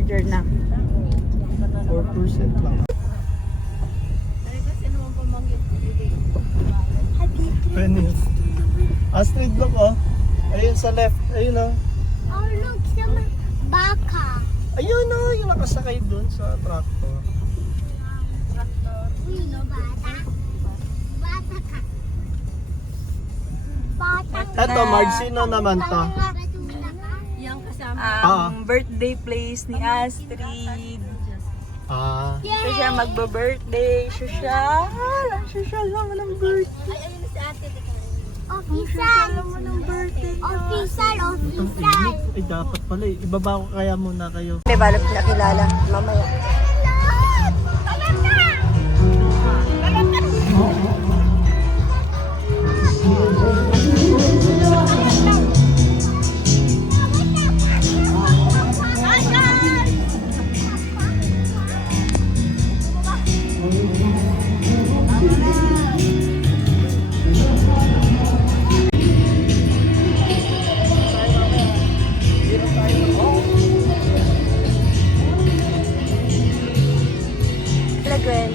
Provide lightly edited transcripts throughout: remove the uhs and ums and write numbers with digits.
charger na. 4% lang. Penny. Astrid, look oh. Ayun sa left. Ayun oh. Oh, look, some baka. Ayun oh, yung nakasakay dun sa tractor. Uy, bata. Bata ka. Bata ka. Eto, Marge, sino naman to? Yung kasama. Birthday place ni Astrid. Ah. Ito siya magbe-birthday. Social. Ang social naman ng birthday. Ay, ayun na si ate. Official. Official. Official. Ay, dapat pala eh. Ibaba ko kaya muna kayo. May balap na kilala. Mamaya. Gwen.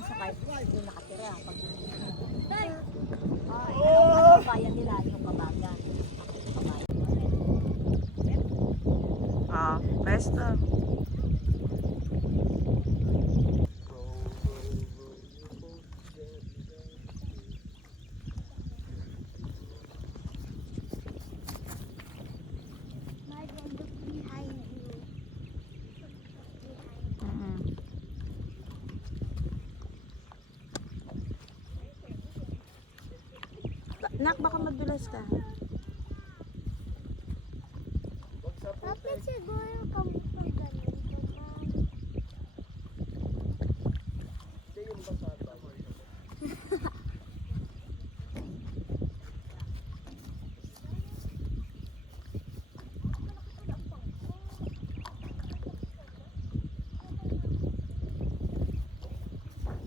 nasa kahit doon nakatira. Pag ano bayan nila, yung kabagan. Pesto. My friend, look behind you. Nak, baka madulas ka. Bakit siguro kami pa ganito, Ma'am?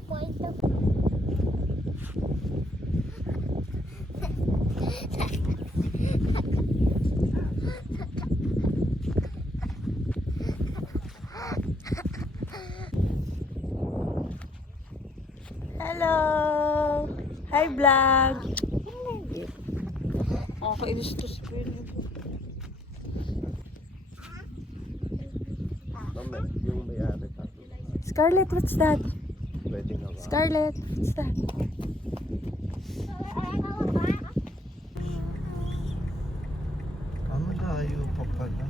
Point of Hello! Hi, vlog! Okay, gusto si Yung may-ari pa. Scarlett, what's that? Pwede nga ba? Scarlett, what's that? Malayo pa pala.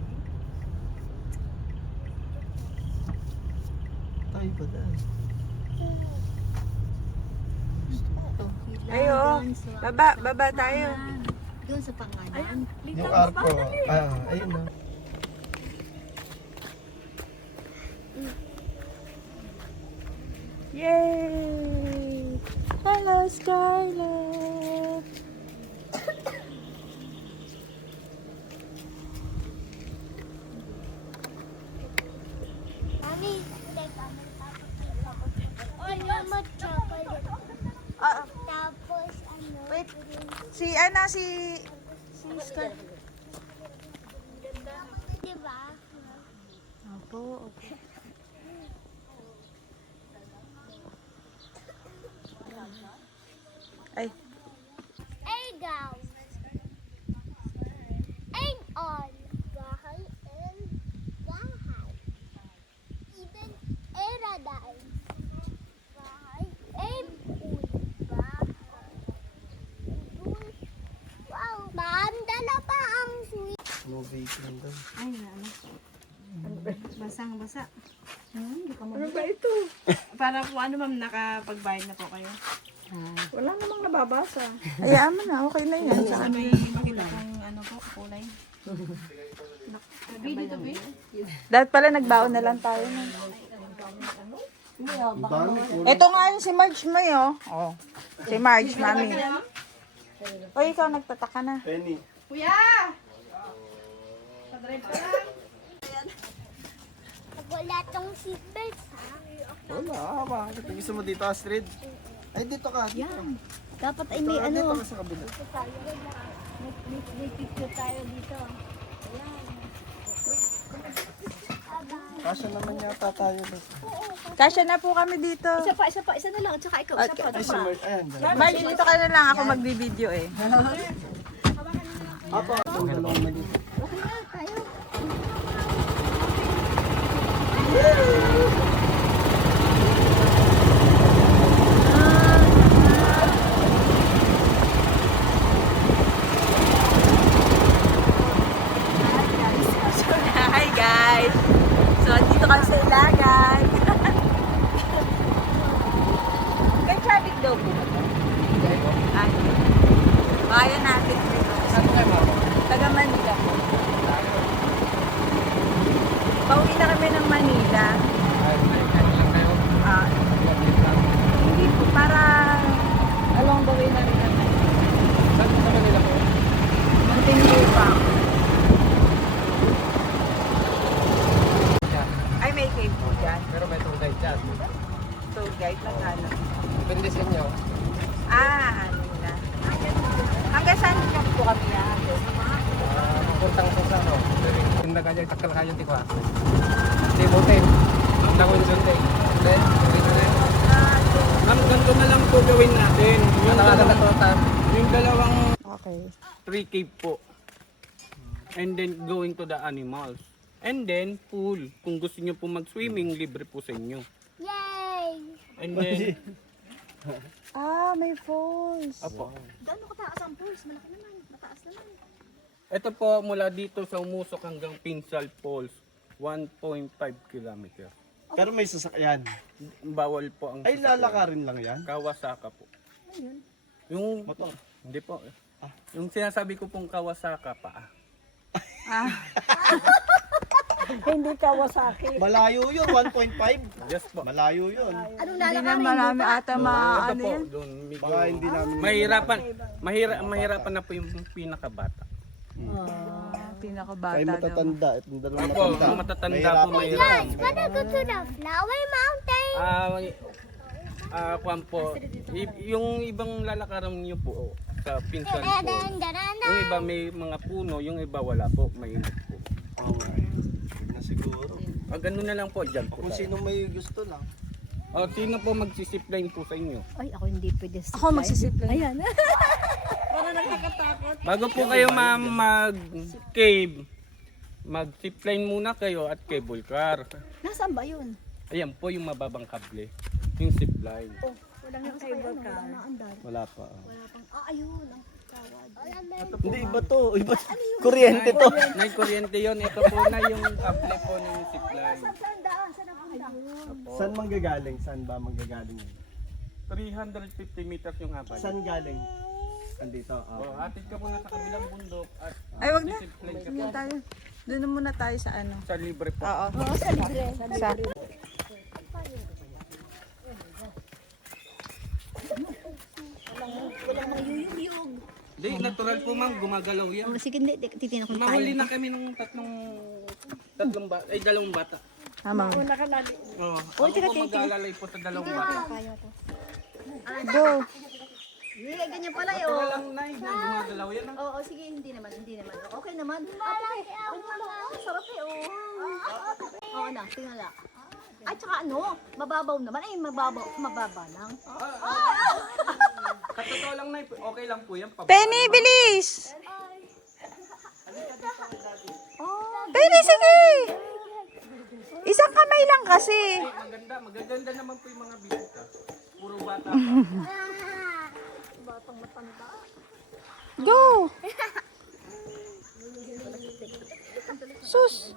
Tayo ba dahil? Ayo, baba tayo. Doon sa pangalan. Yung arko. Ayun na. Yay! Hello, Scarlett! Mami, teka, may tapos chocolate. Tapos ano? Wait, si Scarlett. Diba? Opo, okay. Ay, Egaw. And all. Bahay and bahay. Even paradise. Bahay and pool. Bahay. Pool. Wow. Ma'am, dala pa ang sweet. No vaping daw. Ay, ano. Basang-basa. Hindi ka ano ba ito? Para po ano ma'am, nakapagbayad na po kayo. Wala namang nababasa. Hayaan mo na, okay na yan. Sa ano yun? Makita kung ano po, kulay. Video to be? Dapat pala nagbaon na lang tayo. No? Ang dami ko. Ito nga yung si Marge mo yun. Oh. Si Marge, mami. O, ikaw nagtataka na. Penny. Kuya! Padrive ka lang. Pag wala tong seatbelts, ha? Wala. Bakit? Gusto mo dito, Astrid? Ay, dito ka. Dito. Dapat ay Dito, dito ka sa kabila. may picture tayo dito. Kasya naman yata tayo. Kasya na po kami dito. Isa na lang. Tsaka ikaw, isa pa. Ay, si Mark. Ayan. dyan. Marge, dito ka na lang ako magbibideo eh. Apo. Ang dalawang na dito. Hi guys! So, dito kami sa Ilagan. May traffic daw po. Ano? Kaya natin. Taga Manila po. Pauwi na kami ng Manila. Hindi po, para along the way na rin naman. Saan ka Manila po? Continue pa. Ay, may cave po dyan. Pero may tour guide dyan. Tour guide lang ano. Depende sa inyo. Ano na. Hanggang saan po kami yan? Puntang sa ano. Tinda ka dyan, takal ka dyan, tikwa. Hindi, motel. Ang nakon dyan, Then, Ma'am, ganito na lang po gawin natin. Yung dalawang Okay. 3 cave po. And then going to the animals. And then pool. Kung gusto niyo po mag-swimming, libre po sa inyo. Yay! And then, May falls. apo. Gaano kataas ang pulse? Malaki naman. Mataas naman. Ito po mula dito sa Umusok hanggang Pinsal Falls, 1.5 kilometer. Pero may sasakyan. Bawal po ang Ay, lalakarin lang yan. Kawasaka po. Yung Motor. hindi po. Yung sinasabi ko pong Kawasaka pa. Hindi Kawasaki. Malayo yun, 1.5. Yes po. Malayo yun. Anong Hindi na lalakarin? marami ata Ito ano po, yan. doon medyo Baka hindi namin. mahirapan na po yung pinakabata. Pinakabata Tayo daw. matatanda. Itong dalawang Opo, matanda. mga matatanda po Mahirapan. mahirapan. Wanna go to the flower mountain? Kwan po, yung ibang lalakaran niyo po sa Pinsal po. Yung iba may mga puno, yung iba wala po, mainit po. Okay. Huwag na siguro. Ganun na lang po, dyan po Kung tayo. sino may gusto lang. Sino po magsisipline po sa inyo? Ay, ako hindi pwede. Ako magsisipline. Ayan. Bago po kayo mag-cave, mag-zipline muna kayo at cable car. Nasaan ba yun? Ayan po yung mababang kable, yung zipline. Walang yung cable car. Wala na andar. Wala pa. Wala pang, ayun. Ang tawad. Hindi, iba to. Iba. Kuryente to. May kuryente yon. Ito po na yung kable po ng zipline. Saan daan? Saan ang punta? Saan manggagaling? Saan ba manggagaling yun? 350 meters yung haba. Saan galing? Andito. Atid ka muna sa kabilang bundok at Ay, wag na. zipline ka Doon po. na tayo. Doon na muna tayo sa ano. Sa libre po. Oo. Oo, sa libre. Sa Walang mga yuyug-yug. Hindi, natural po ma'am, gumagalaw yan. Oh, sige, hindi. Titignan ko tayo. Nahuli na kami ng dalawang bata. Tama. Oo. Ako po mag-aalalay po sa dalawang bata. Go. Hindi, ganyan pala eh. Natural Oh. lang na, gumagalaw yan. Oo, sige, hindi naman. Okay naman. Sarap eh, Oo na, tingnan lang. At saka ano, mababaw naman. Ay, mababa lang. Sa totoo lang na, okay lang po yan. Penny, bilis! Penny, sige! Isang kamay lang kasi. Magaganda naman po yung mga bisita. Puro bata. Go! Sus!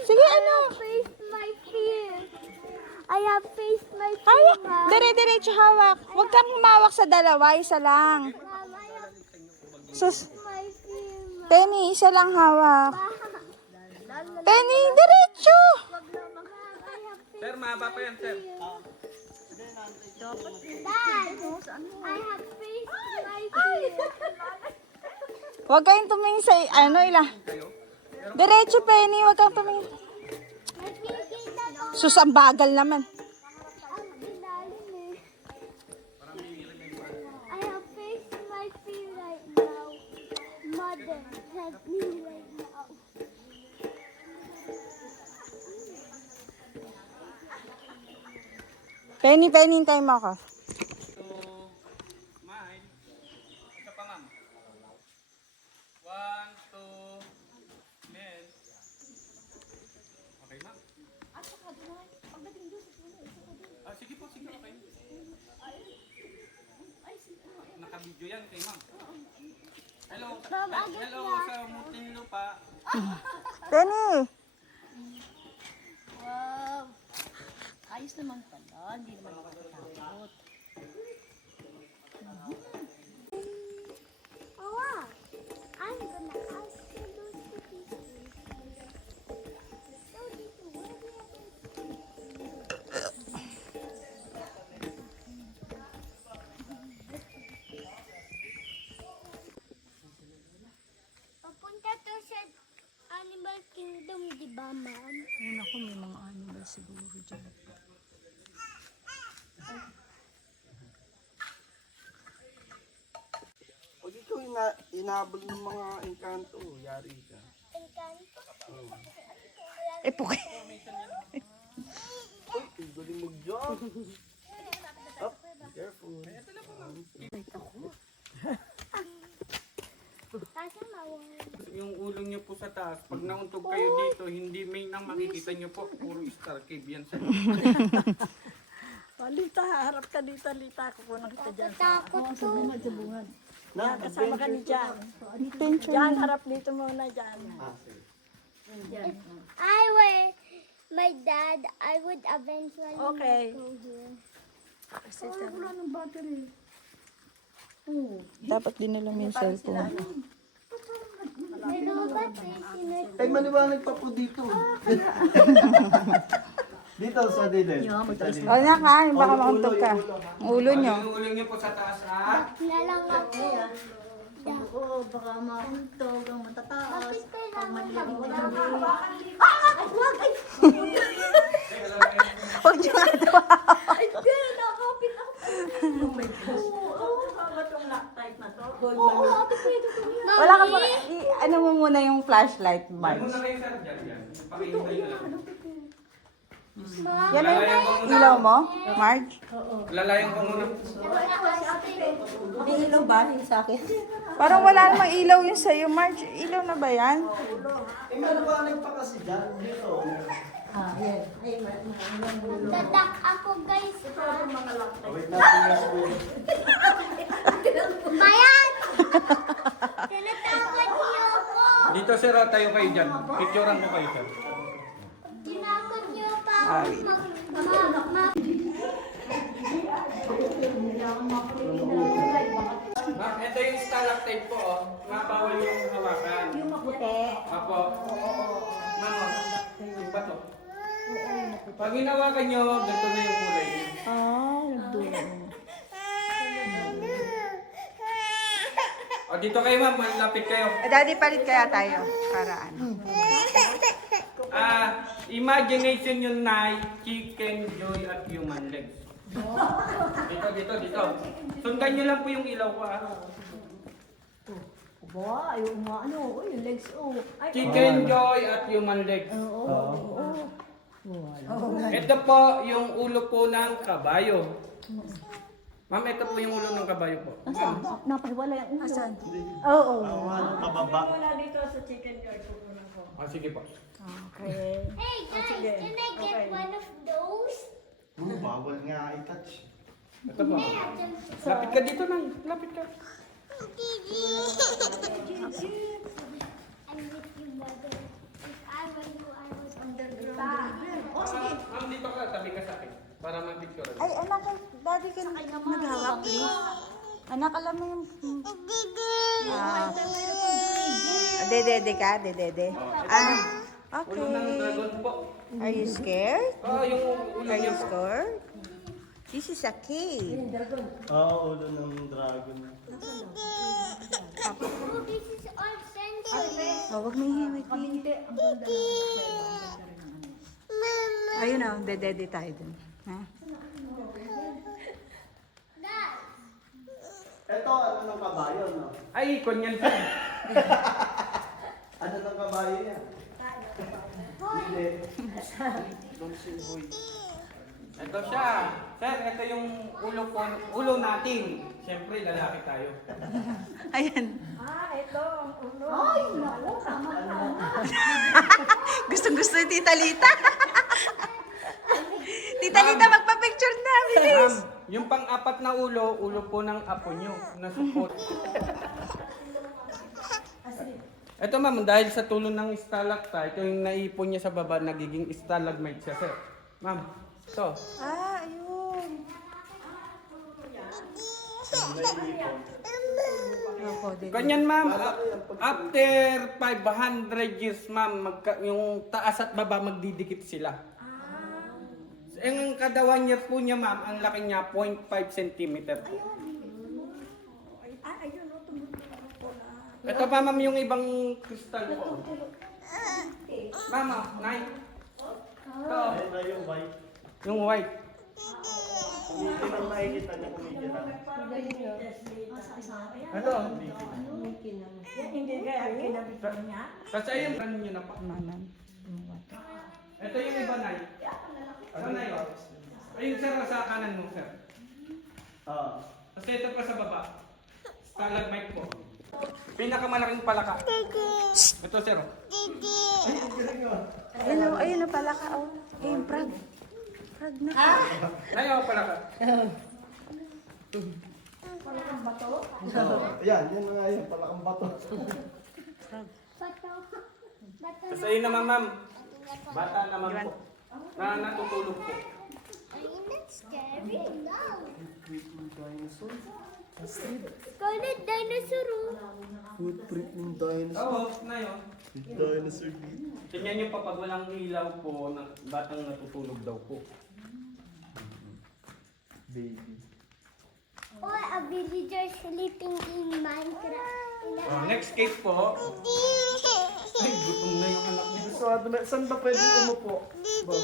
Sige, ano? Face my fear. I have faced my fear. Hawak. Dire-diretso hawak. Huwag kang humawak sa dalawa. Isa lang. Mom, I have Sus. my fear. Penny, isa lang hawak. Penny, diretso! Sir, mahaba pa yan, sir. Dad, I have faced my fear. Huwag kayong tumingin sa ano ila. Diretso, Penny. Huwag kang tumingin. Sus, ang bagal naman. I have faced my fear right now. Mother, help me right now. Penny, hintayin mo ako. Smile. Isa pa, ma'am. 1, 2, then. Okay, ma'am. Sige po, sige, okay. Naka-video yan kay ma'am. Hello, hello sa Muntinlupa. Penny! Wow. Ayos naman pala. Hindi naman nakakatakot. Oh, I'm gonna ask you those cookies. So, dito, where do you papunta to sa Animal Kingdom, di ba, ma'am? Una ko, may mga animal siguro dyan. Pag ikaw inabol ng mga engkanto, yari ka. Encanto. Eh, puke. Uy, pwede mag-jump. Up, careful. Yung ulo niyo po sa taas, pag nauntog kayo dito, hindi may nang makikita niyo po, puro star cave yan sa Lita, harap ka dito, Lita. Kukunan kita dyan. Takot ko. Na, Kasama ka ni Jan. Adventure. Jan, harap dito muna, Jan. If I were my dad, I would eventually Okay. go here. Dapat dinala mo yung cellphone. Pero ba't may sinag- Ay, maliwanag pa po dito. Dito sa dilim. O na ka, baka mauntog ka. Ang ulo nyo. Yung ulo niyo po sa taas, ha? na lang ako? Oo, baka mauntog ang matataas. Bakit kailangan ako? Huwag nyo nga ito. Hindi, nakapit ako. Wala ka pa. Ano mo muna yung flashlight, Yan Marge? muna kayo, sir. Yan. Pakihintay na lang. Yan ang ilaw mo, Marge? Lalayan ko muna. May ilaw ba sa akin? Parang wala namang ilaw yun sa'yo, Marge. Ilaw na ba yan? Eh, maliwanag pa kasi dyan. Dito. Tatak ako guys. Wait natin yung spoon. Bayan! Tinatakot niyo ako. Dito, sir, tayo kayo dyan. Picturean ko kayo, sir. Tinakot niyo pa ako. Ma'am, ito yung stalactite po, oh. Nga bawal yung hawakan. Yung maputi. Apo. Ma'am, oh. Yung bato. Pag hinawakan nyo, ganito na yung kulay niyo. O, dito kayo, ma'am. Malapit kayo. Daddy, palit kaya tayo. Para ano. Imagination yung night, chicken, joy, at human legs. Dito. Sundan nyo lang po yung ilaw ko, Ba, ayaw mo ano, yung legs, Ay, Chicken, joy, at human legs. Ito po yung ulo po ng kabayo. Ma'am, ito po yung ulo ng kabayo po. Napahiwala yung ulo. asan? Awan, pababa. Wala dito sa chicken joy. Kukunan ko. Sige po. Okay. Hey guys, can I get one of those? Bawal nga i-touch. Ito po. Lapit ka dito, nang. Lapit ka. I'm with you, mother. If I were you, I was underground. Ma'am, dito ka. Tabi ka sa akin. Para mag-picture. Ay, anak, daddy ka naghawak, please. Anak, alam mo yung... Dede ka, dede. Ulo ng Okay. dragon po. Are you scared? Yung ulo Are you niya po. scared? This is a cave. Oo, ulo ng dragon. Oh, this is all sensory. Oh, wag may himik. Ayun o, dede tayo dun. Ha? Dad, Ito, ano ng kabayo, no? Ay, konyan po. Ano ng kabayo niya? Hindi. Ito siya. Sir, ito yung ulo natin. Siyempre, lalaki tayo. Ayan. Ito, ang ulo. Gustong-gusto ni Tita Lita. Tita Lita, magpa-picture na, Ma'am, bilis. yung pang-apat na ulo po ng apo nyo na support. Ito ma'am, dahil sa tulong ng stalactite, ito yung naipon niya sa baba, nagiging stalagmite siya, sir. Ma'am, ito. Ah, ayun. Ganyan ma'am, after 500 years ma'am, yung taas at baba magdidikit sila. Ang kada 1 year po niya ma'am, ang laki niya 0.5 cm po. Ito pa ma'am yung ibang kristal po. Mama, nay. Ito, Ito yung white. yung white. Hindi nang makikita niya kumikita. Ito. Hindi kaya kinabit niya. Kasi yung ano nyo na pa. Manan. Ito yung iba nay. Ano na yun? Ayun sir, sa kanan mo sir. Ah. Kasi ito pa sa baba. Stalagmite po. Pinakamalaking palaka. Ito sir. Ayun na pala ka, oh. Ayun, Prag. Prag na. Ayaw palaka. Yan mga yan, palakang bato. Tapos ayun naman ma'am. Bata naman po. Na natutulog po. Ayun, that's scary. No. Scarlet dinosaur. Footprint ng dinosaur. Oo, na yun. Dinosaur dito. Tingnan nyo pa pag walang ilaw po, batang natutulog daw po. Baby. Or a villager sleeping in Minecraft. Oh, next case po. Ay, gutom na yung anak niya. So, saan ba pwede umupo? Boss.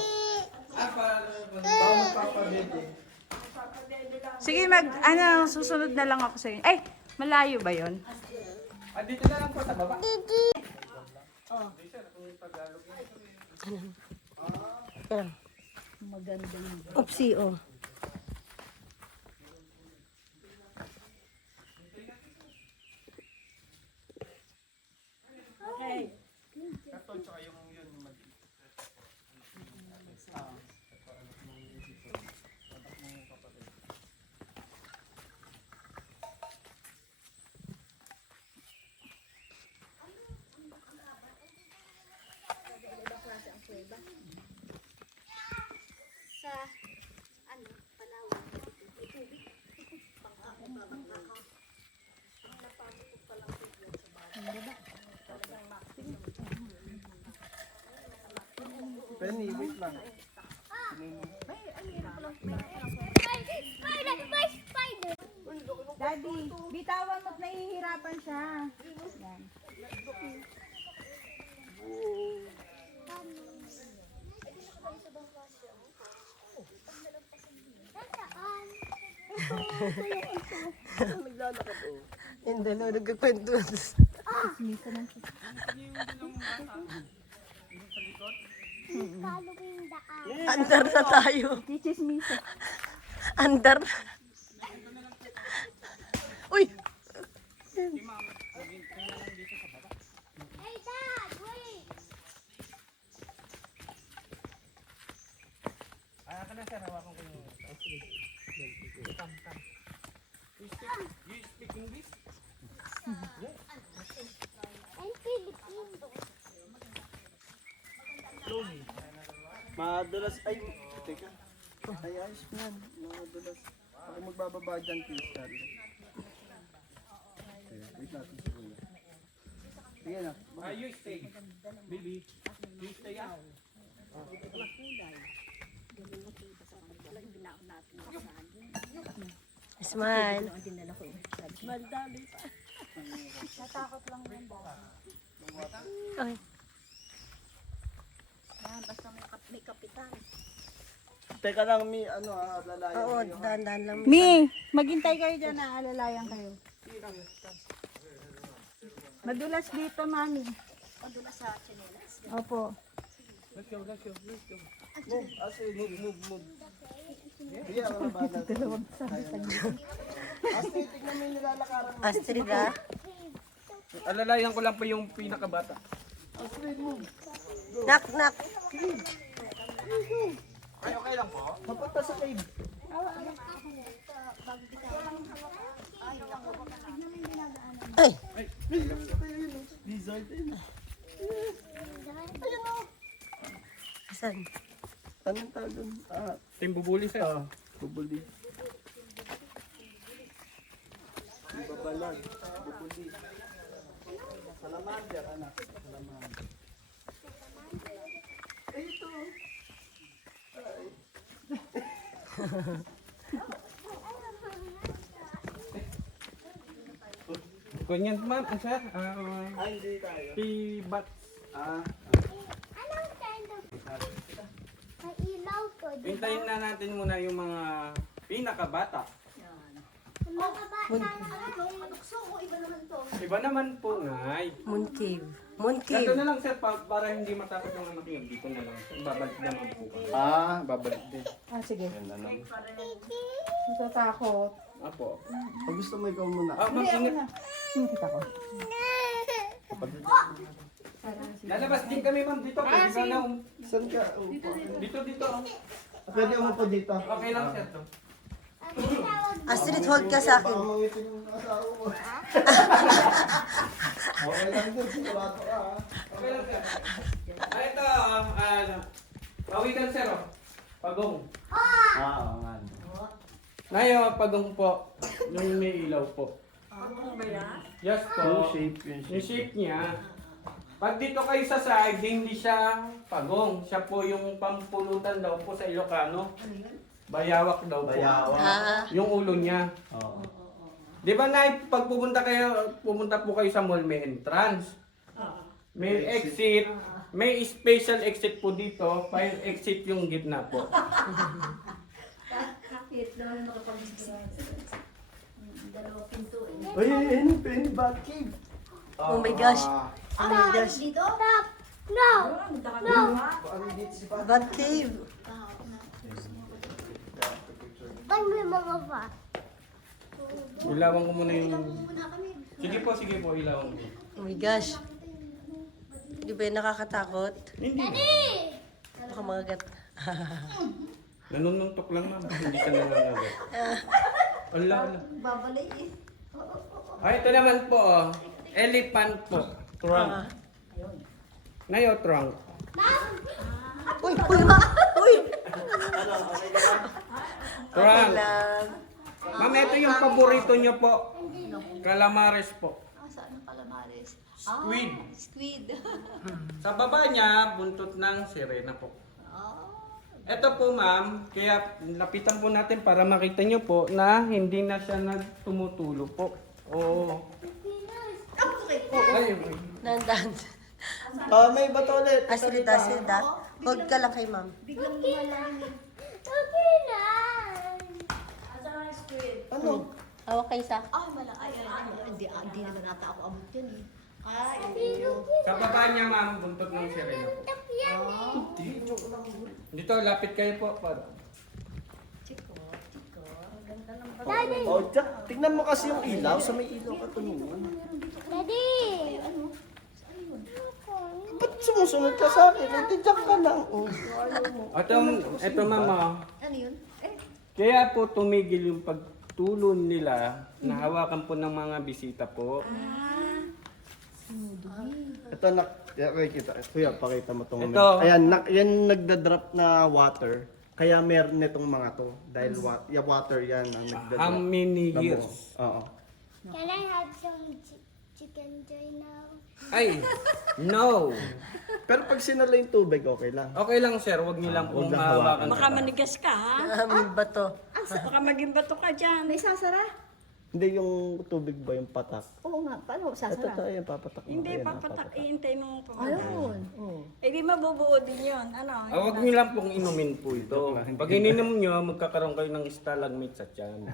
Baka magpapabebe. Sige, susunod na lang ako sa inyo. Ay, malayo ba yon? Ah, dito na lang po sa baba. Upsi, oh. Sa, ano, Palawan. Penny, wait lang. Spider! May spider! Daddy, bitawan mo't nahihirapan siya. Yan. Nasaan? Hindi na, nagkakwento. Kalo ko yung daan. Andar na tayo. Chichismisa. Andar. Uy! Hey, Dad! Wait! You speak English? I'm Filipino. Madulas, ay, teka. Ay, ayos ko yan. Madulas. Ako magbababa dyan, please, Charlie. Okay, wait natin sa kuya. Sige na. Ah, you stay. Baby, you stay ah. Smile. Ay, May kapitan. Teka lang, Mi, ano lalayan oo, ko yung... dahan-dahan lang. Mi, maghintay kayo dyan na alalayan kayo. Madulas dito, mami. Madulas sa chinelas. Opo. Let's go, let's go, let's go. Move, move. Sige, ako na bahala. Astrid, tignan mo yung nilalakaran mo. Astrid, ah. Alalayan ko lang po yung pinakabata. Astrid, move. Knock, knock. Ay, okay lang po. Mapunta sa cave. Ay, Lizard din. asan? Anong tawag doon? Team bubuli sir. Bubuli. Babalag. Bubuli. Salamander, anak. Salamander. Ito. Ganyan ma'am, sir. Hindi tayo. P-bat. Anong kind of... May ilaw to, di ba? Hintayin na natin muna yung mga pinakabata. Atukso ko, iba naman to. Iba naman po, Nay. Moon Cave. Ganito na lang, sir, para hindi matakot ng anak niyo. Dito na lang. Babalik naman po kayo. Babalik din. Ah, sige. Yan na lang. Natatakot. Apo. Pag gusto mo ikaw muna. Ma'am, ingat. Nakita ko. Lalabas din kami, ma'am, dito. Pwede ba na? Saan ka? Dito. Pwede umupo dito. Okay lang, sir. To. Astrid, hold ka sa Baka akin. mangitin yung asawa mo. Okay lang din, sigurado ka ha. Okay lang, sir. Ito, pawikan, sir, oh. Pagong. Oo nga. Nayo, pagong po. Yung may ilaw po. Yes po. Yung shape niya. Pag dito kayo sa side, hindi siya pagong. Siya po yung pampulutan daw po sa Ilocano. Bayawak daw po. Bayawak. Yung ulo niya. Oo. Di ba na pag pumunta po kayo sa mall, may entrance. May exit. May special exit po dito. Fire exit yung gitna po. Kapit naman dalawa pinto eh. Uy, ayun, penny bat cave. Oh my gosh. Oh my gosh. Dito? No! No! Bat Cave. Pag may mga pa. Ilawan ko muna yung... Muna kami. Sige po, ilawan ko. Oh my gosh. Di ba yung nakakatakot? Hindi. Baka magagat. Nanununtok lang, ma'am. Hindi ka nangangagat. Ala. Babalay eh. Ito naman po, oh. Elephant po. Trunk. Ngayon, trunk. Uy! Uy! Uy! Trunk. Lang. Ma'am, ito yung paborito nyo po. Calamares po. Saan ang calamares? Squid. Squid. Sa baba niya, buntot ng sirena po. Ito po, ma'am, kaya lapitan po natin para makita nyo po na hindi na siya nagtumutulo po. Oo. Ay, Nandan. May bato ulit. Astrid, Astrid, hold ka lang kay ma'am. Biglang lumalangin. Ano? Hawak kayo sa... Ay, ay. Hindi naman nata ako abot yan eh. Ay, sa baba niya, ma'am, buntot ng sirena po. Dito, lapit kayo po. Para. Chiko. Ganda ng Oh, Jack, tingnan mo kasi yung ilaw. Sa may ilaw ka tumingin. Daddy! Ba't sumusunod ka sa akin? Hindi, Jack ka lang. Oh. Ito, ma'am, oh. Ano yun? Kaya po tumigil yung pagtulon nila na hawakan po ng mga bisita po. Ito, kita. Kuya, pakita mo itong Ito. Ayan, yan nagda-drop na water. Kaya meron nitong mga to. Dahil water yan ang nagda-drop. How many na years? buo. Oo. Can I have some chicken joy now? Ay, no. Pero pag sinala yung tubig, okay lang. Okay lang, sir. Huwag niyo lang pong Huwag lang hawakan. Baka manigas ka, ha? May bato. Baka maging bato ka dyan. May sasara? Hindi yung tubig ba yung patak? Oo nga. Paano Ito sasara? tayo yung papatak mo. Hindi, Ayan, papatak. Iintay mo pa. Ayun. Eh, di mabubuo din yun. Ano? Huwag niyo lang pong inumin po ito. Pag ininom niyo, magkakaroon kayo ng stalagmite sa tiyan.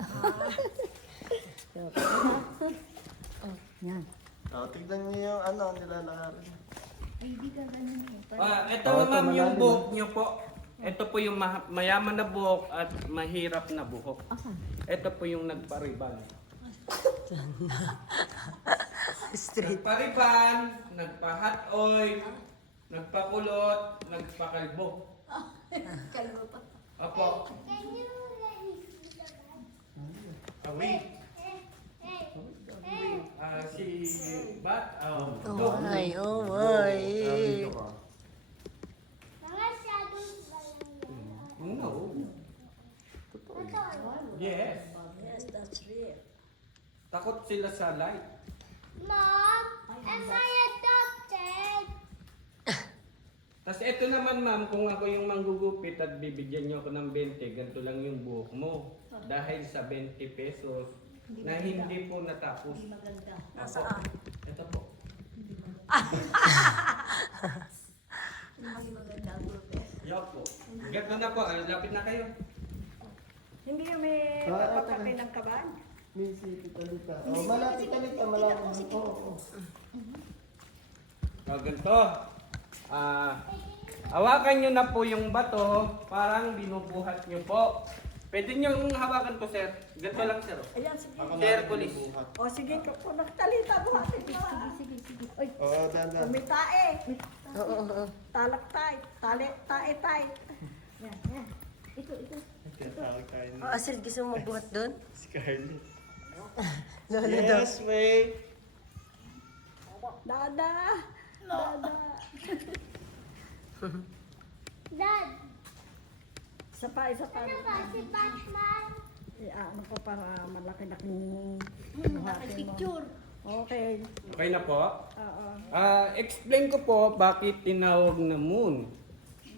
Tignan niyo yung ano, nilalakarin. Ito ma'am yung buhok niyo po. Ito po yung mayaman na buhok at mahirap na buhok. Ito po yung nagpariban. Street. Nagpariban, nagpa-hot oil, nagpakulot, nagpakalbo. Kalbo pa. Opo. Can you let me see the bag? Away. Si Bat. Oh my, oh my. Mga shadows ba yan? No. Yes. Yes, that's real. Takot sila sa light. Mom, am I adopted? Tapos ito naman ma'am, kung ako yung manggugupit at bibigyan niyo ako ng 20, ganito lang yung buhok mo. Dahil sa 20 pesos na hindi po natapos. Hindi maganda. Nasaan? Ito po. Hindi maganda. Yok po. Ganito na po, lapit na kayo. Hindi kami papatakin ng kaban. Busy, Talita. Oh, malapit Talita, malapit. Oo. Ganito. Hawakan nyo na po yung bato, parang binubuhat nyo po. Pwede nyo hawakan to, sir. Ganito lang, sir. Ayan, sige. Sir, police. O sige, kung nagtalita, buhatin mo. Sige. Uy, Oh, dan. may tae. Talaktay. Tae. Yan. Ito. Tawag tayo Oh, Asil, gusto mo magbuhat doon? Scarlett. Lolo daw. Yes, May. Dada. Dad, Isa pa. ano ba si Batman? Ano ko para malaki-laking buhatin mo. Okay. Okay na po? Oo. Explain ko po bakit tinawag na moon.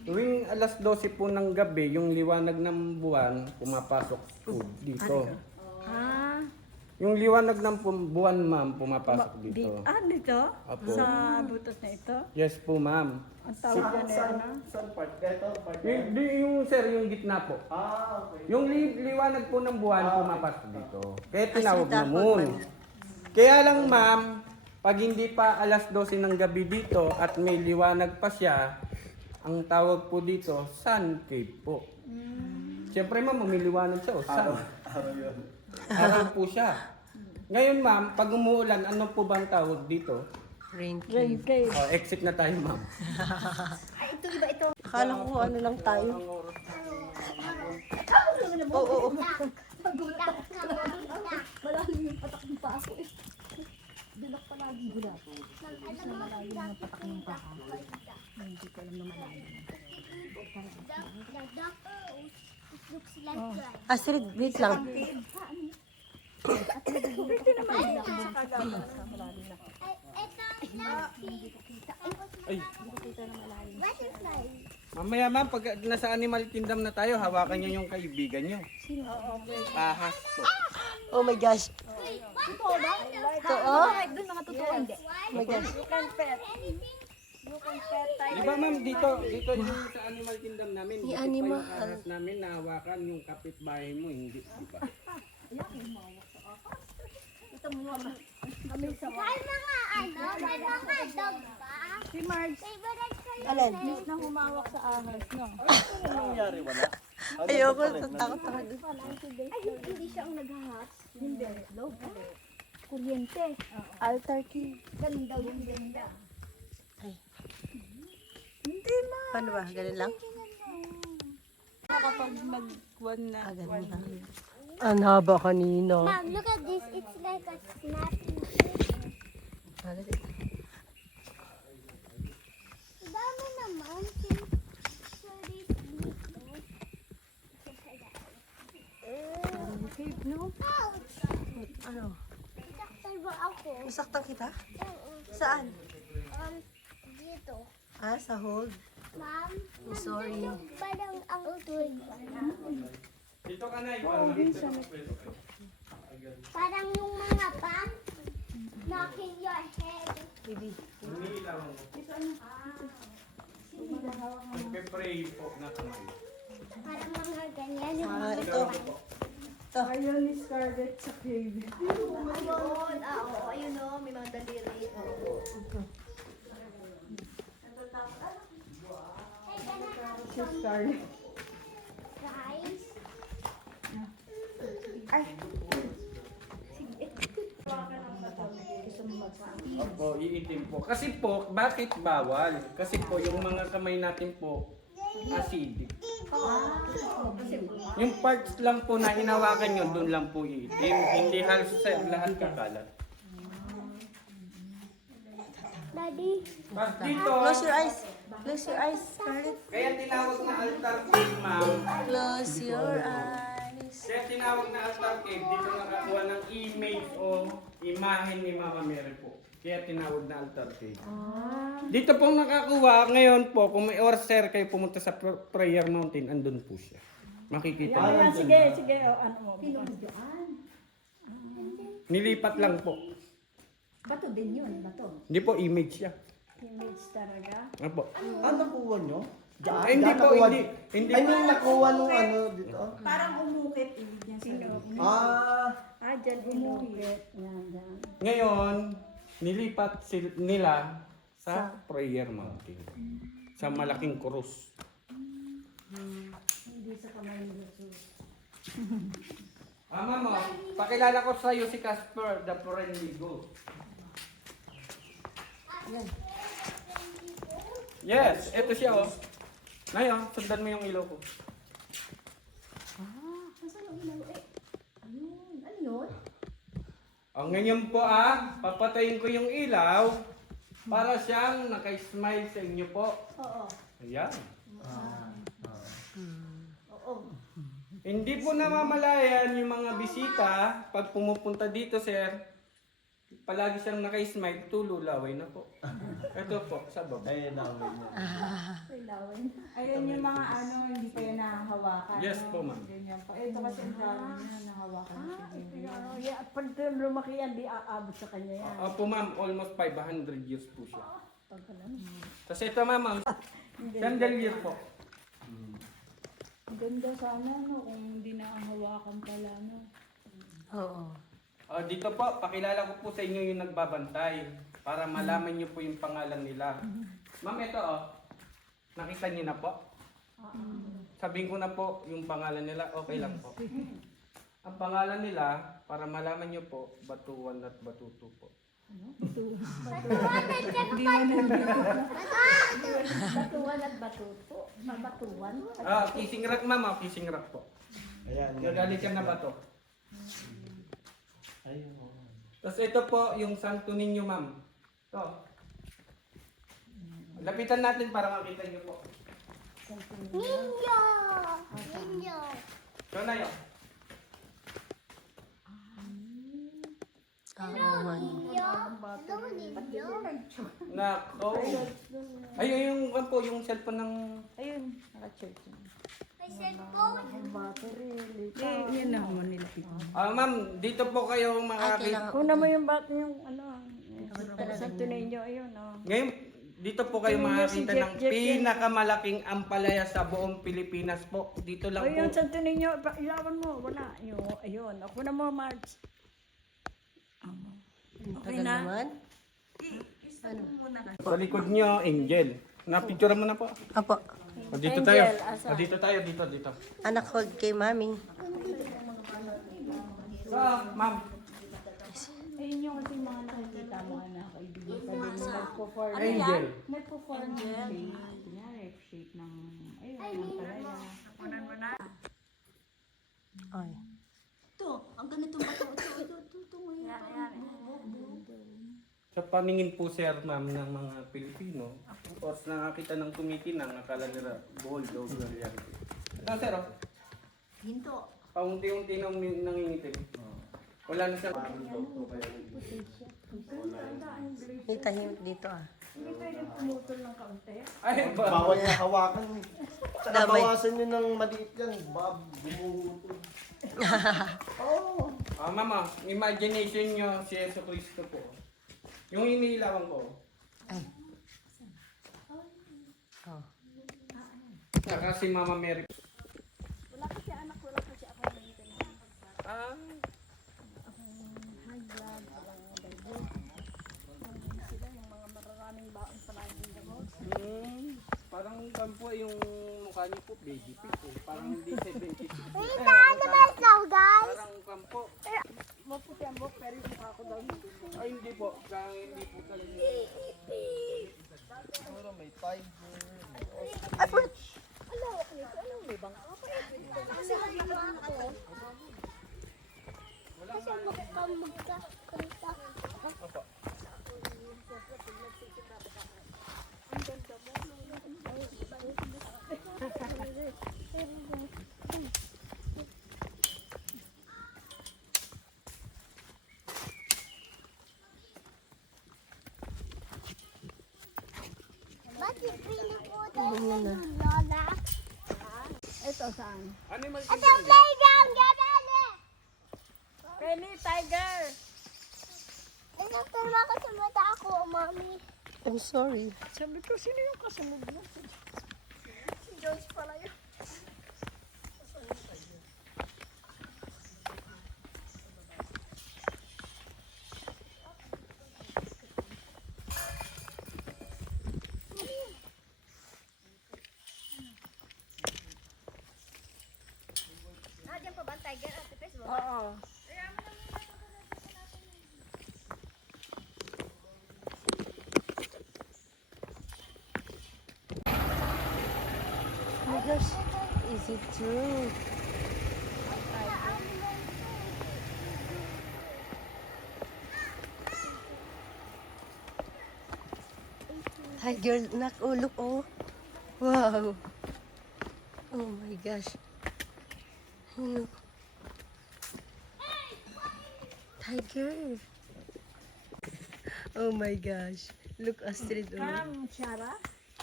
Tuwing alas 12 po ng gabi, yung liwanag ng buwan pumapasok po dito. Yung liwanag ng buwan, ma'am, pumapasok dito. Dito? Apo. Sa butas na ito? Yes po, ma'am. Ang tawag yan eh, ano? Saan part? Ito, part. Yung sir, yung gitna po. Okay. Yung liwanag po ng buwan pumapasok dito. Kaya tinawag na dapat moon. Kaya lang, ma'am, pag hindi pa alas 12 ng gabi dito at may liwanag pa siya, ang tawag po dito, sun cave po. Siyempre, ma'am, may liwanag siya. Sun. Araw yun. Araw po siya. Ngayon, ma'am, pag umuulan, ano po bang tawag dito? Rain Rain cave. cave. Exit na tayo, ma'am. Ay, ito iba ito. Akala ko ano lang tayo. Oo. Malalim yung patak ng paso eh. Dalak palagi gula. Alam mo, malalim yung patak ng paso. Hindi ko alam na malalim. The doctor looks like that. Asil, wait lang. Butterfly. Mamaya, ma'am, pag nasa animal kingdom na tayo, hawakan nyo yung kaibigan nyo. Ahas po. Oh my gosh. Totoo ba? Totoo? Doon mga totoo hindi. Oh my gosh. You can pet. You can pet Di ba, ma'am, dito yung sa animal kingdom namin, Yung dito pa animal. yung ahas namin, nahawakan yung kapitbahay mo, hindi, di ba? Ito mo mama. May mga ano, may mga dog ba? Si Marge. Favorite ko yun. Alin? Na humawak sa ahas, no? Ano nangyari? Wala? Ayoko, takot ako dun. Ay, hindi siya ang naghahas. Hindi. Love. Kuryente. Altar key. Ganda yung ganda. Paano ba? Ganun lang? Kapag mag-one na. Ganun lang. Ang haba kanina. Mom, look at this. It's like a snapping. Dami naman. Sorry, Cave, no? ouch! Ano? Saktan ba ako? Masaktan kita? Oo. Saan? Dito. Ah, sa hold. Ma'am, Oh, sorry. parang ang tuwid. Dito ka na, ikaw. Parang yung mga bang knocking your head. Baby. Magpe-pray po na kamay. Parang mga ganyan. Yung Ah, ito. Ayun ni Scarlett sa cave. Ayun, oo, ayun o, may mga daliri. Si Scarlett. guys. Opo, iitim po. Kasi po, bakit bawal? Kasi po, yung mga kamay natin po, acidic. Yung parts lang po na inawakan nyo, doon lang po iitim. Hindi halos sa lahat kakalat. Daddy. Tapos dito, Close your eyes. Close your eyes, Scarlett. kaya tinawag na altar cave, ma'am. Close your eyes. Kaya tinawag na altar cave, dito nakakuha ng image o imahe ni Mama Mary po. Kaya tinawag na altar cave. Dito pong nakakuha, ngayon po, kung may orser kayo pumunta sa Prayer Mountain, andun po siya. Makikita Ayan, niyo. sige. O, ano mo. Nilipat lang po. Bato din yun, bato. Hindi po, image siya. Image talaga. Ano po? Ah, nakuha nyo? Hindi po, nakuha- hindi. I mean, nakuha nung ano dito. Parang umukit. Ibig niya sa loob. Ah, Dyan umukit. Yan. Ngayon, nilipat nila sa Prayer Mountain. Sa malaking krus. Hindi sa kamay ni Jesus. Mama mo, pakilala ko sa iyo si Casper, the friendly ghost. Yes, eto siya oh. Ngayon, sundan mo yung ilaw ko. Nasaan ang ilaw? Ayun. Ano yun? Ngayon po papatayin ko yung ilaw para siyang naka-smile sa inyo po. Oo. Ayan. Oo. Hindi po namamalayan yung mga bisita pag pumupunta dito, sir. Palagi siyang naka-smile, tululaway na po. Ito po, sa baba. ayun namin yun. Ayun yung mga ano, hindi pa yan nahahawakan. Yes no? po, ma'am. Ganyan po. Ito kasi ang dami niya nahahawakan. Pag lumaki yan, di aabot sa kanya yan. Opo ma'am, almost 500 years po siya. Tapos ito ma'am, chandelier po. Ang ganda sana, no? Kung hindi na ang hawakan pala, no? Oo. Dito po, pakilala ko po sa inyo yung nagbabantay para malaman niyo po yung pangalan nila. Ma'am, ito nakita niyo na po? Sabihin ko na po yung pangalan nila, okay lang po. Ang pangalan nila, para malaman niyo po, Batuan at Batuto po. Batuan at batuto. Mabatuan. Kissing rock ma'am, kissing rock po. Ayan. Gagalikan na ba to? Ayun. Tapos ito po yung santo ninyo ma'am. Ito. Lapitan natin para makita niyo po. Ninyo! Ninyo! Ito na yun. Ninyo! Hello, Ninyo! Nako. Ayun yung po, yung cellphone ng... Ayun, naka-church. May cellphone! Yan na naman nila. Ma'am, dito po kayo makakita. Kuna mo yung bat yung ano, sa tunay nyo, ayun, oh. Ngayon, dito po kayo makakita ng pinakamalaking ampalaya sa buong Pilipinas po. Dito lang Ayun, po. sa tunay nyo, ilawan mo, wala. Ayun, ako na mo, March. Okay na? Naman? Sa likod nyo, Angel. Napicture mo na po. Apo. Dito tayo. Dito tayo, dito. Anak hold kay mami. Ma'am. Ayun yung kasi mga nakikita mo na kaibigan. Sabi mo, nagpo-form. Angel. Nagpo-form ng shape. Kunyari, shape ng, ayun, ng palaya. Ay. Ito, ang ganito ba ito? Ito, Sa paningin po sir ma'am ng mga Pilipino, tapos nakakita ng tumitinang, nakala nila gold o ganyan. Ito sir, Hinto. paunti-unti nang nangingitim. Wala na siyang... May tahimik dito Hindi pwede pumutol ng kaunti. Ay, Bawal na hawakan. Saka Damay. bawasan nyo ng maliit yan. Bumutol. mama, imagination nyo si Yeso Cristo po. Yung iniilawan ko. Ay. Oh. Saka si Mama Mary. Wala kasi anak, wala kasi ako ganito na. High blood, walang diabetes. Sila yung mga mararaming baon sa laging gamot. Parang kampo yung mukha niyo po, baby face eh. Parang hindi 70. Wait, ano ba ito, guys? Parang kampo. Maputi ang buhok, pero yung mukha ko daw. Ay, hindi po. Hindi po talaga. Siguro may tiger. Kasi magkakanta. Bakit pinuputo yung lola? Ito saan? Animal Ito ang playground, gabali! Penny, tiger! Inakturma ko sa mata ako, mami. I'm sorry. Sabi ko, sino yung kasunod mo? Jones pala yun. Diyan pa ba ang tiger at the face? Oo. Oh my gosh, is it true? Tiger, nak, oh, look, oh. Wow. Oh my gosh. Look. Tiger. Oh my gosh. Look, Astrid. Oh.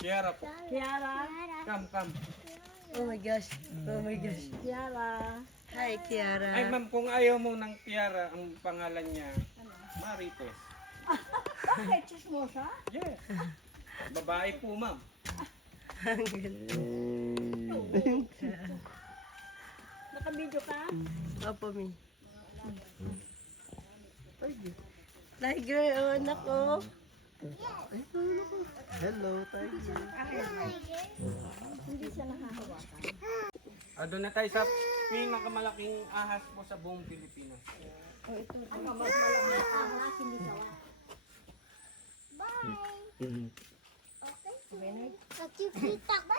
Kiara po. Come. Oh my gosh. Oh my gosh. Kiara. Hi, Kiara. Ay ma'am, kung ayaw mo ng Kiara, ang pangalan niya, Marites. Bakit? Chismosa? Yes. Babae po ma'am. Ang galing. Nakabidyo ka? Opo, mi. Tiger, oh, anak, oh. Hello, Tiger. Hindi siya nakahawakan. Doon na tayo sa pinakamalaking ahas po sa buong Pilipinas. Ano, mas malamang ahas, hindi sawa. Nakikita ko.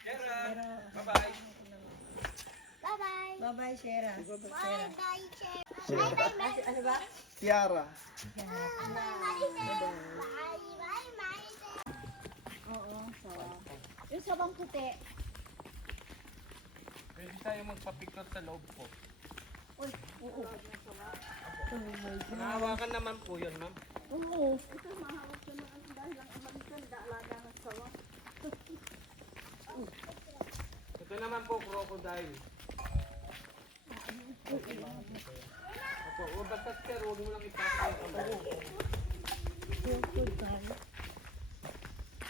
Kiara, bye-bye. Bye-bye. Bye-bye, Shera. Bye-bye, Cher. Bye-bye, Ano ba? Tiara. Bye-bye, Marites. Oo, sawa. Yung sawang puti. Pwede tayo magpapicture sa loob po. Nahawakan naman po yun, ma'am. Oo. Ito, mahawak siya ng ano dahil ang maganda alaga ng sawa. Ito naman po, crocodile. Opo, basta sir, huwag mo lang ipasok yung kamay.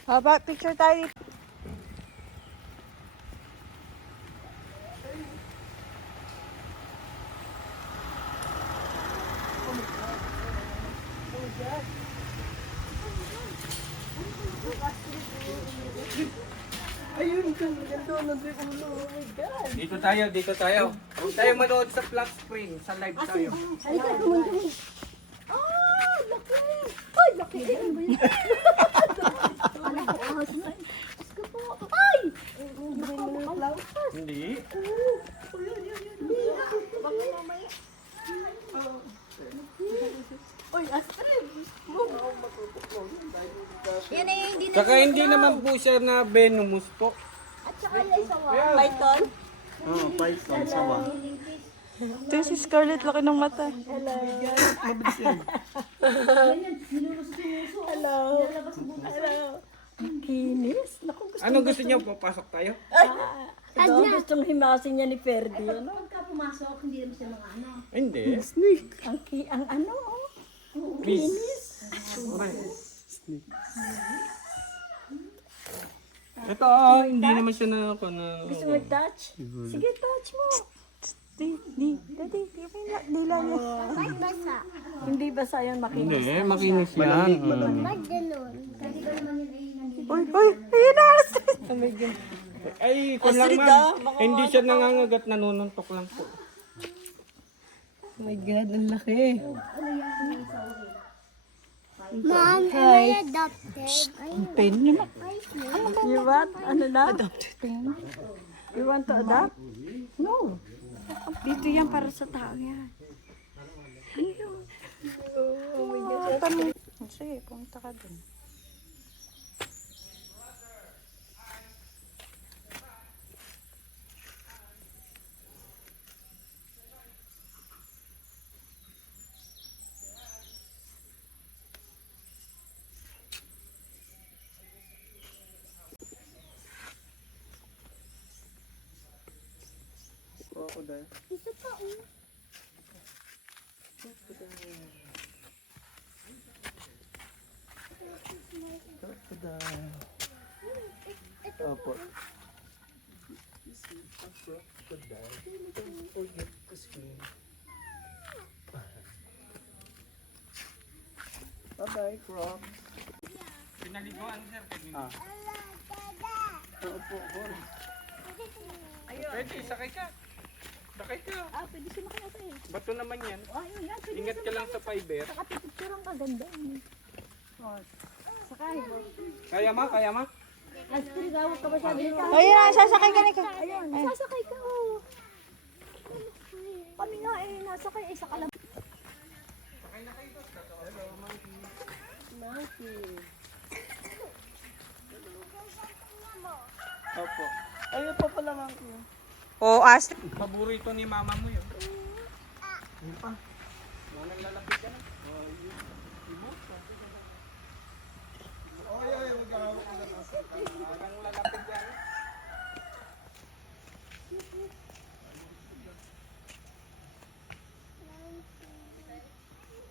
Haba, picture tayo. Dito tayo. Huwag tayo manood sa flat screen, sa live tayo. Ay, laki! Ay, laki! Ano ba yun? Anak ko, ahas na. Diyos ko po. Ay! Hindi. Baka mamaya. Uy, Astrid! Yan ay hindi na. Saka hindi naman po siya na venomous po. At saka yung sawa. Python? Oh, Python, sawa. Ito si Scarlett, laki ng mata. Mabilis yan. Kinis? Naku, Anong gusto niyo? Papasok tayo? gustong himasin niya ni Ferdi. Ano? Pagka pumasok, hindi naman siya mga ano. Hindi. Ang ano? Miss. Ito, hindi naman siya na ako na... Gusto mo touch? Sige, touch mo. Dila niya. Ba't basa? Hindi basa yan makinis. Hindi, makinis yan. Ba't ganun? Uy, ayun na. Ay, kung lang ma'am, hindi siya nangangagat, nanununtok lang po. Oh my God, ang laki. Mom, am I adopted? Pen naman. You what? Ano na? You want to adopt? No. Dito yan para sa tao yan. Oh my God. Sige, pumunta ka dun. Crocodile. Isa pa, oh. crocodile. Opo. This is a crocodile. Don't forget to swim. Bye-bye, Croc. Pinaliguan sir kanina. Ah. Opo, opo. Pwede, sakay ka. Sakay ka. Ah, pwede sumakay na sa'yo. Bato naman yan. Ayun yan, pwede Ingat ka lang sa fiber. Nakapipicture ang kaganda. Oh, sakay mo. Kaya ma, kaya ma. Astrid, gawag ka ba sa dito? Ayun na, sasakay ka na ka. Ayun, sasakay ka, oh. Kami nga eh, nasakay eh, sa kalam. Opo. Ayun pa pala, monkey. Oh, Astrid. Paborito ni mama mo yun. Ayun pa. Mga naglalapit ka na. Hanggang lalapit yan.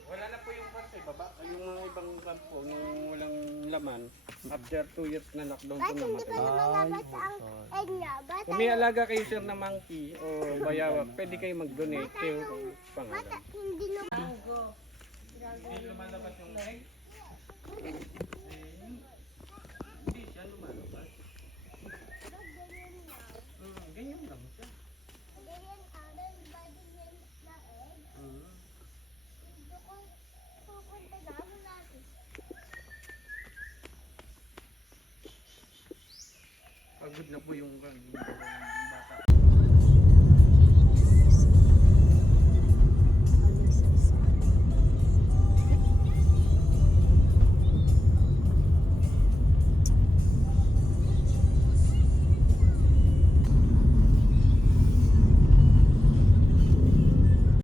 Wala na po yung parte, baba. Yung mga ibang ramp po, nung walang laman, after 2 years na lockdown po Hindi ko namatay. lumalabas ang egg niya. Ba't Kung may alaga kayo sir na monkey o bayawak, pwede kayo mag-donate kayo pangalan. hindi lumalabas? Hindi lumalabas yung egg. Hindi siya lumalabas. Ganyan lang siya. Pagod na po yung